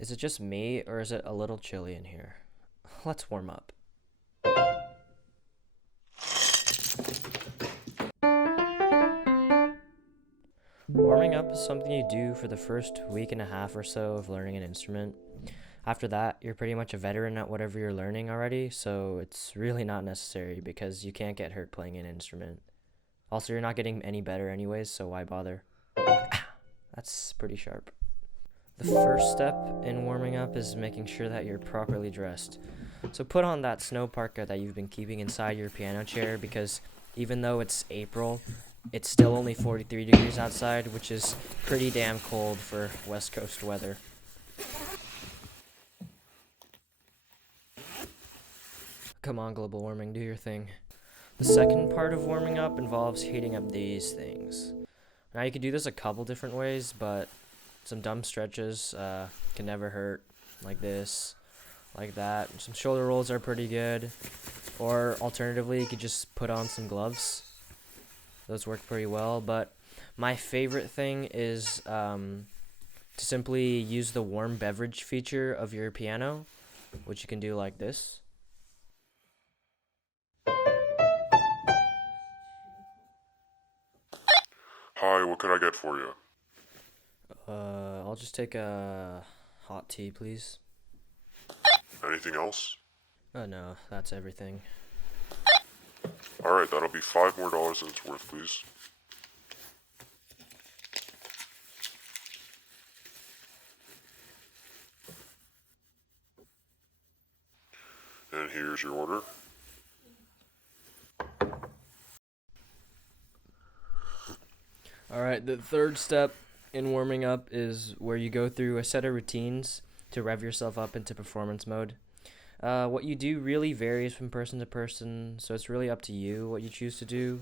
Is it just me, or is it a little chilly in here? Let's warm up. Warming up is something you do for the first week and a half or so of learning an instrument. After that, you're pretty much a veteran at whatever you're learning already, so it's really not necessary because you can't get hurt playing an instrument. Also, you're not getting any better anyways, so why bother? That's pretty sharp. The first step in warming up is making sure that you're properly dressed. So put on that snow parka that you've been keeping inside your piano chair because even though it's April, it's still only 43 degrees outside, which is pretty damn cold for West Coast weather. Come on, global warming, do your thing. The second part of warming up involves heating up these things. Now you could do this a couple different ways, but some dumb stretches can never hurt, like this, like that. Some shoulder rolls are pretty good, or alternatively, you could just put on some gloves. Those work pretty well, but my favorite thing is to simply use the warm beverage feature of your piano, which you can do like this. Hi, what can I get for you? I'll just take a hot tea, please. Anything else? Oh no, that's everything. Alright, that'll be $5 more than it's worth, please. And here's your order. Alright, the third step in warming up is where you go through a set of routines to rev yourself up into performance mode. What you do really varies from person to person, so it's really up to you what you choose to do.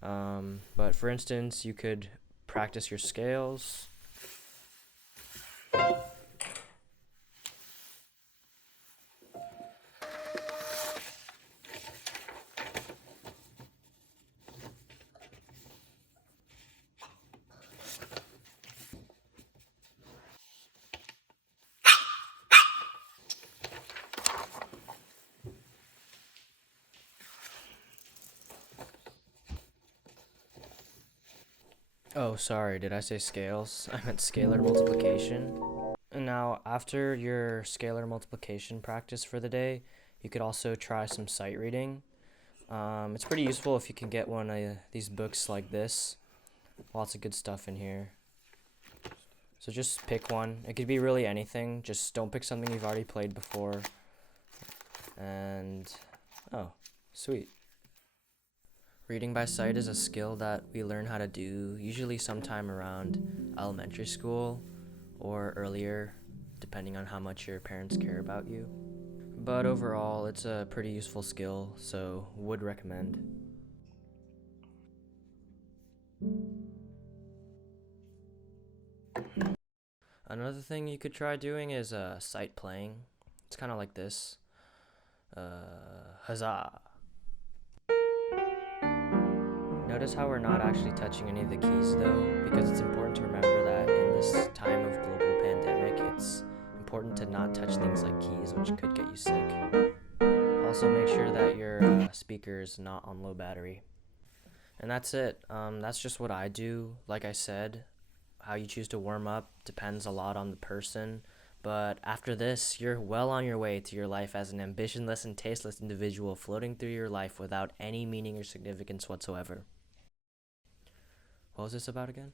But for instance, you could practice your scales. Oh, sorry, did I say scales? I meant scalar multiplication. And now, after your scalar multiplication practice for the day, you could also try some sight reading. It's pretty useful if you can get one of these books like this. Lots of good stuff in here. So just pick one. It could be really anything. Just don't pick something you've already played before. And, oh, sweet. Reading by sight is a skill that we learn how to do usually sometime around elementary school or earlier, depending on how much your parents care about you. But overall, it's a pretty useful skill, so would recommend. Another thing you could try doing is sight playing. It's kind of like this. Huzzah! Notice how we're not actually touching any of the keys though, because it's important to remember that in this time of global pandemic, it's important to not touch things like keys, which could get you sick. Also, make sure that your speaker is not on low battery. And that's it. That's just what I do. Like I said, how you choose to warm up depends a lot on the person. But after this, you're well on your way to your life as an ambitionless and tasteless individual floating through your life without any meaning or significance whatsoever. What was this about again?